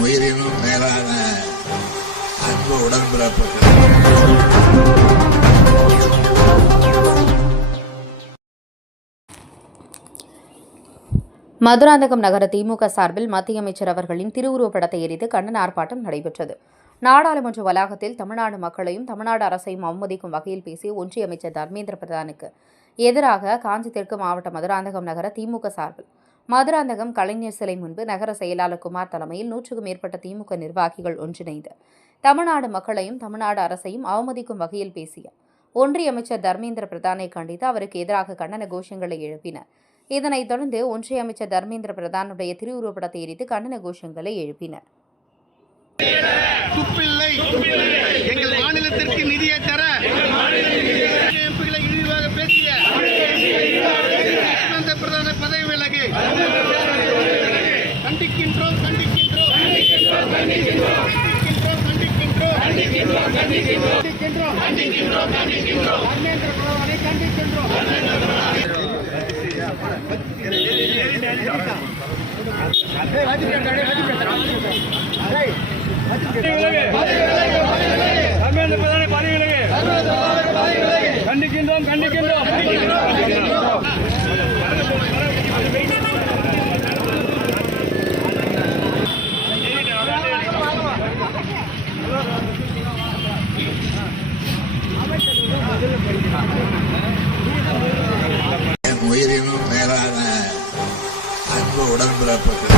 உயிரினும் மேலான அன்பு உடன்பிறப்பு மதுராந்தகம் நகர திமுக சார்பில் மத்திய அமைச்சர் அவர்களின் திருவுருவப் படத்தை எரித்து கண்டன ஆர்ப்பாட்டம் நடைபெற்றது. நாடாளுமன்ற வளாகத்தில் தமிழ்நாடு மக்களையும் தமிழ்நாடு அரசையும் அவமதிக்கும் வகையில் பேசிய ஒன்றிய அமைச்சர் தர்மேந்திர பிரதானுக்கு எதிராக காஞ்சி தெற்கு மாவட்ட மதுராந்தகம் நகர திமுக சார்பில் மதுராந்தகம் கலைஞர் சிலை முன்பு நகர செயலாளர் குமார் தலைமையில் நூற்றுக்கும் மேற்பட்ட திமுக நிர்வாகிகள் ஒன்றிணைந்து தமிழ்நாடு மக்களையும் தமிழ்நாடு அரசையும் அவமதிக்கும் வகையில் பேசிய ஒன்றிய அமைச்சர் தர்மேந்திர பிரதானை கண்டித்து அவருக்கு எதிராக கண்டன கோஷங்களை எழுப்பினர் இதனைத் தொடர்ந்து ஒன்றிய அமைச்சர் தர்மேந்திர பிரதானுடைய திருவுருவப்படத்தை எரித்து கண்டன கோஷங்களை எழுப்பினர். எங்கள் மாநிலத்திற்கு நிதியை தர எம்பிகளை இழிவாக பேசிய அந்த பிரதான பதவி விலகு கண்டிக்கின்றோம் கண்டிக்கின்றோம் கண்டிக்கின்றோம் கண்டிக்கின்றோம் கண்டிக்கின்றோம் தர்மேந்திர பிரதானை கண்டிக்கின்றோம் தர்மேந்திர பிரதான பதவி கண்டிக்கின்றோம் கண்டிக்கின்றோம். உடன்பிறப்புகள்